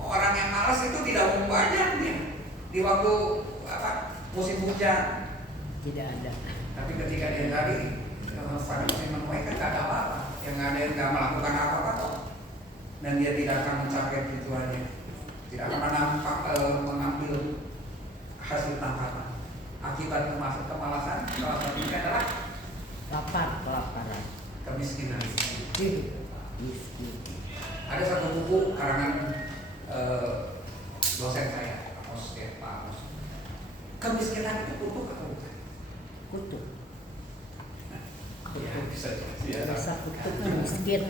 orang yang malas itu tidak mau banyak dia di waktu musim hujan tidak ada. Tapi ketika dia tadi pada musim menuai kan tidak ada apa-apa, yang ada yang tidak melakukan apa-apa kok. Dan dia tidak akan mencapai tujuannya, tidak akan mengambil hasil tangkapan. Akibat kemalasan salah satunya adalah kelaparan, kemiskinan. Miskin. Ada satu buku karangan dosen saya, Pak Amos. Kemiskinan itu kutuk atau bukan? Kutuk. Ya, bisa jadi. Kutuk miskin.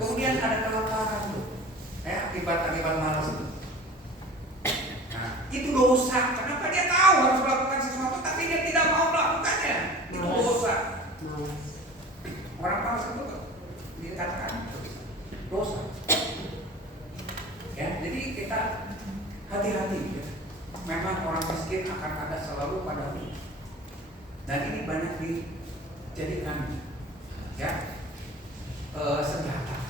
Kemudian ada kelaparan tuh. Akibat malas itu. Nah, itu dosa. Kenapa dia tahu harus melakukan sesuatu tapi dia tidak mau melakukannya? Itu dosa. Orang malas itu dikatakan dosa. Ya, jadi kita hati-hati. Memang orang miskin akan ada selalu selalu padamu. Dan ini banyak dijadikan ya senjata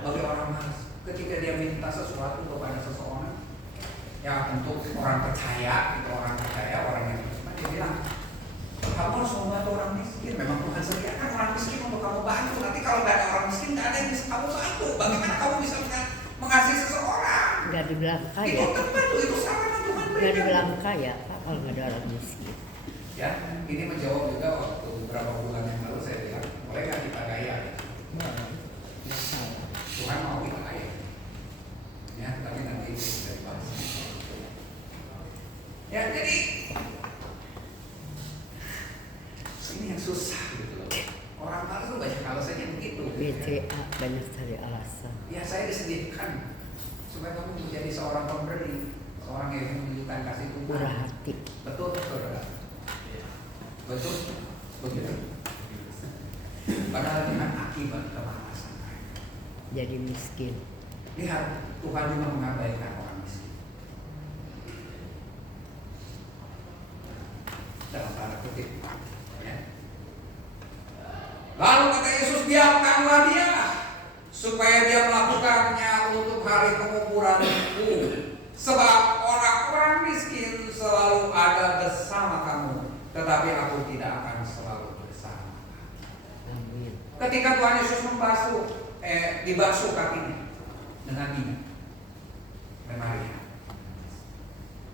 bagi orang malas. Ketika dia minta sesuatu kepada seseorang, ya untuk orang percaya, orang yang beriman, dia bilang, kamu harus membantu orang miskin. Memang Tuhan sediakan orang miskin untuk kamu bantu. Nanti kalau nggak ada orang miskin, nggak ada yang bisa kamu bantu. Bagaimana kamu bisa mengasihi seseorang? Nggak dibilang kaya. Itu tepat tuh, itu sarana Tuhan Nggak berikan. dibilang kaya Pak kalau nggak ada orang miskin. Ya, ini menjawab juga waktu beberapa bulan yang lalu saya bilang, boleh nggak kita kaya? Nggak salah. Tuhan mau kita kaya. Ya, tapi nanti bisa dibahas. Ya, jadi ini yang susah gitu loh. Orang malas tuh banyak alasannya begitu. BCA banyak sekali alasan. Ya, saya disediakan supaya kamu menjadi seorang pemberi, seorang yang menunjukkan kasih Tuhan. Murah hati. Betul, saudara. Betul, begitu. Padahal dengan akibat kemalasan mereka. Jadi miskin. Lihat, Tuhan juga mengabaikan orang miskin. Dalam tanda kutip. Ya. Lalu kata Yesus, biarkanlah dia supaya dia melakukannya untuk hari penguburanku. Sebab orang-orang miskin selalu ada bersama kamu, tetapi aku tidak akan selalu bersama. Amin. Ketika Tuhan Yesus dibasuh kakinya dengan minyak oleh Maria,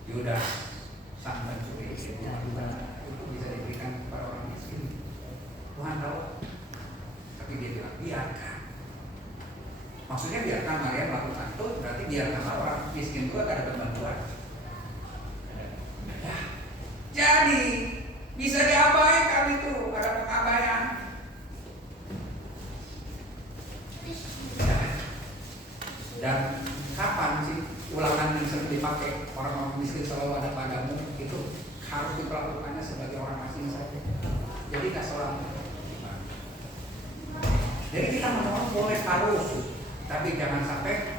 Yudas sang pencuri itu bisa diberikan kepada orang miskin. Tuhan tahu, tapi dia bilang biarkan. Maksudnya biarkan Maria melakukan itu, berarti biarkan orang miskin juga ada bantuan. Ya. Jadi bisa diabaikan itu, ada pengabaian. Dan kapan sih ulangan yang sering dipakai orang-orang miskin selalu ada padamu itu harus diperlakukannya sebagai orang asing saja. Jadi nggak seorang. Jadi kita menolong boleh harus, tapi jangan sampai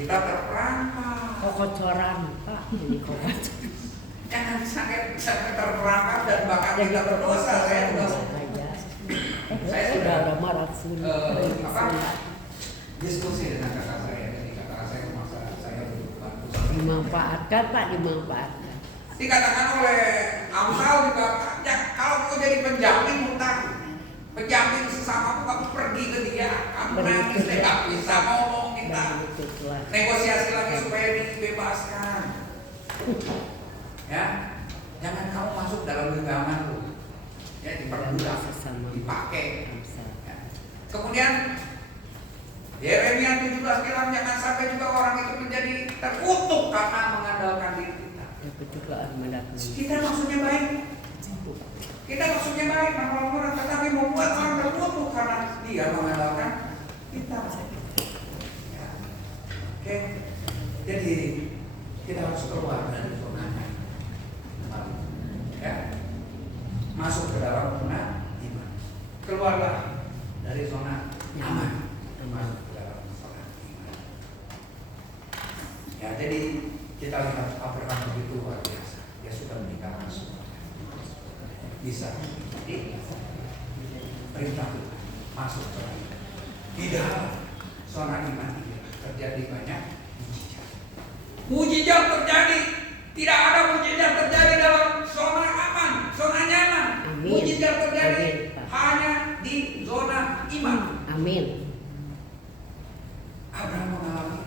kita terperangkap. Kocoran Pak, jadi kocoran. Jangan sampai terperangkap dan bahkan kita berdosa. Saya sudah marah diskusi dengan kakak saya, jadi kakak saya memaksa saya untuk bantu. Dimanfaatkan Pak, dimanfaatkan. Dikatakan oleh Amsal juga, ya, kalau kau jadi penjamin hutang, penjamin sesama kamu pergi ke dia, kamu nangis, nggak bisa ngomong, kita negosiasi lagi supaya dibebaskan. Ya, jangan kamu masuk dalam genggaman tuh, ya diperbudak, dipakai. Ya. Kemudian Yeremia 17 bilang jangan sampai juga orang itu menjadi terkutuk karena mengandalkan diri kita. Kita maksudnya baik. Kita maksudnya baik menolong orang, tetapi membuat orang terkutuk karena dia mengandalkan kita. Ya. Oke. Jadi kita harus keluar dari zona nyaman. Ya. Masuk ke dalam zona iman. Keluarlah dari zona nyaman. Masuk ke dalam zona iman. Ya, jadi kita lihat Abraham begitu luar biasa. Dia sudah menikah langsung. Bisa. Jadi perintah Tuhan masuk ke dalam. Di dalam zona iman ini terjadi banyak mujizat. Mujizat terjadi. Tidak ada mujizat terjadi dalam zona aman, zona nyaman. Mujizat terjadi hanya di zona iman. Amin. Abraham mengalami.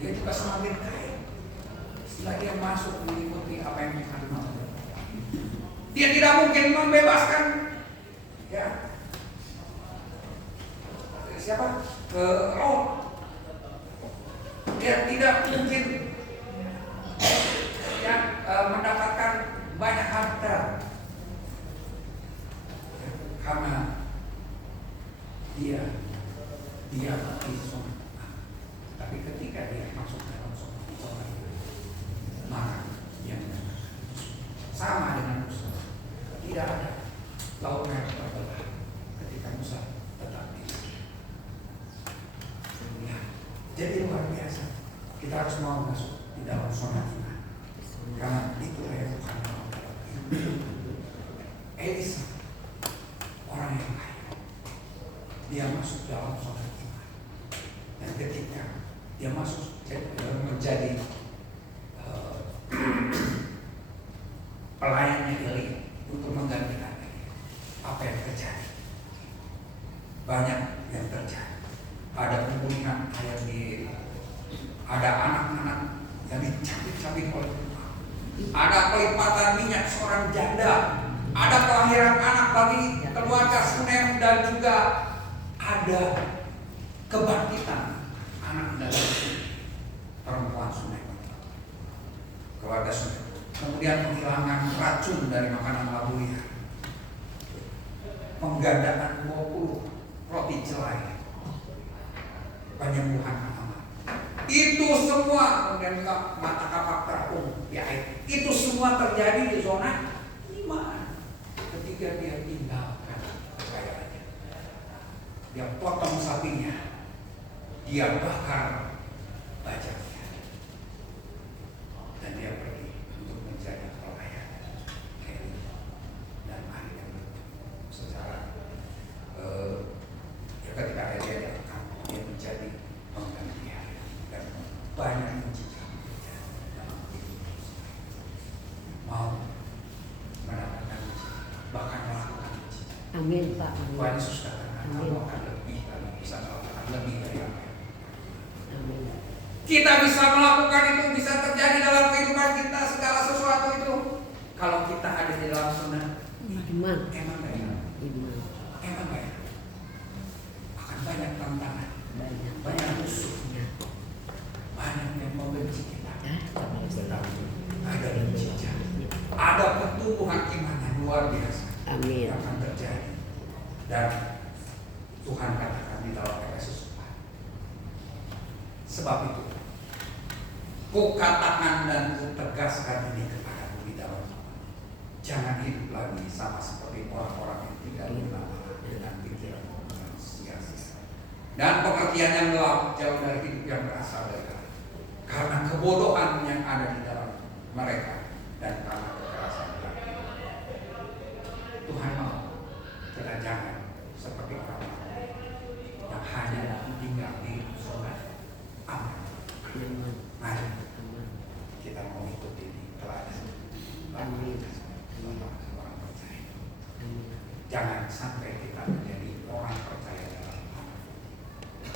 Dia juga semakin kaya setelah dia masuk mengikuti apa yang Tuhan mau. Dia tidak mungkin membebaskan, ya, siapa? Lot. Dia tidak mungkin ya, mendapatkan banyak harta karena dia di zona. Tapi ketika dia masuk dalam zona itu, maka dia sama dengan Musa. Tidak ada laut merah terbelah ketika Musa tetap di sana. Ya, jadi luar biasa. Kita harus mau dicamping oleh Tuhan. Ada pelipatan minyak seorang janda, ada kelahiran anak bagi keluarga Sunem, dan juga ada kebangkitan anak dari perempuan Sunem, keluarga Sunem. Kemudian penghilangan racun dari makanan labu liar, penggandaan 20 roti jelai, penyembuhan anak. Itu semua, kemudian juga mata kapak terapung ya, itu semua terjadi di zona iman. Ketika dia tinggalkan kekayaannya, dia potong sapinya, dia bakar bajaknya, dan dia pergi untuk menjadi pelayan Eli. Dan akhirnya secara ya ketika Elia diangkat, dia menjadi pengganti Elia, dan banyak mujizat dalam hidup. Mau mendapatkan mujizat, bahkan melakukan mujizat. Amin Pak. Tuhan Yesus katakan, kamu akan lebih, kamu bisa melakukan lebih dari apa yang Amin. kita bisa melakukan. Itu bisa terjadi dalam kehidupan kita, segala sesuatu itu kalau kita ada di dalam zona Iman. emang gak ya? Iman. Emang gak ya? Akan banyak tantangan, Banyak. banyak musuhnya, banyak yang membenci kita. Ada mujizat, ada pertumbuhan iman yang luar biasa Amin. yang akan terjadi. Dan Tuhan katakan di dalam Efesus 4, sebab itu ku katakan dan ku tegaskan ini kepadamu di dalam Tuhan, jangan hidup lagi sama seperti orang-orang yang tidak berlama dengan pikiran sia-sia dan pengertian yang gelap, jauh dari hidup yang berasal dari Allah, karena kebodohan yang ada di dalam mereka dan karena kekerasan hati. Tuhan mau kita jangan seperti orang-orang yang hanya tinggal di zona aman. Amin. Mari Amin. kita mau ikuti teladan Amin. orang percaya. Amin. Jangan sampai kita menjadi orang percaya dalam aman.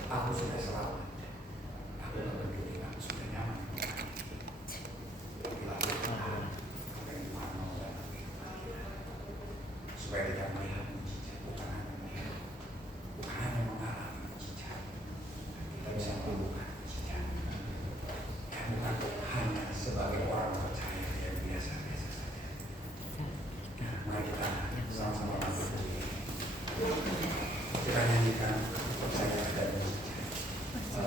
Aku sudah selamat, aku sudah berdiri, aku sudah nyaman. Bila Tuhan apa yang Tuhan mau dalam kehidupan kita, supaya kita melihat mujizat, bukan hanya melihat, bukan hanya mengalami mujizat, kita bisa melakukan mujizat. Dan bukan hanya sebagai orang percaya yang biasa-biasa saja. Nah, mari kita sama-sama berdiri. Kita nyanyikan percaya dan mujizat.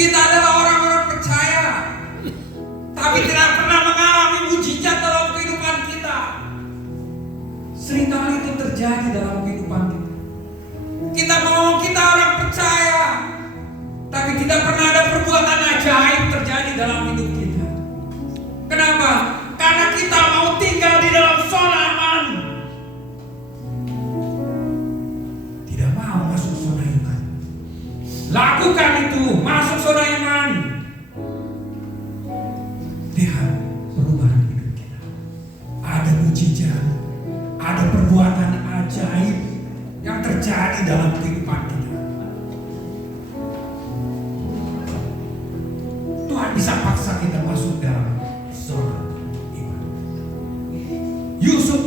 Kita adalah orang-orang percaya, tapi tidak pernah mengalami mujizat dalam kehidupan kita. Seringkali itu terjadi dalam kehidupan kita. Kita ngomong kita orang percaya, tapi tidak pernah ada perbuatan ajaib terjadi dalam hidup kita. Kenapa? Karena kita mau tinggal di dalam zona aman. Tidak mau masuk zona iman. Lakukan itu, masuk zona iman. Lihat perubahan hidup kita. Ada mujizat, ada perbuatan ajaib yang terjadi dalam kehidupan kita. Tuhan bisa paksa kita masuk dalam zona iman. Yusuf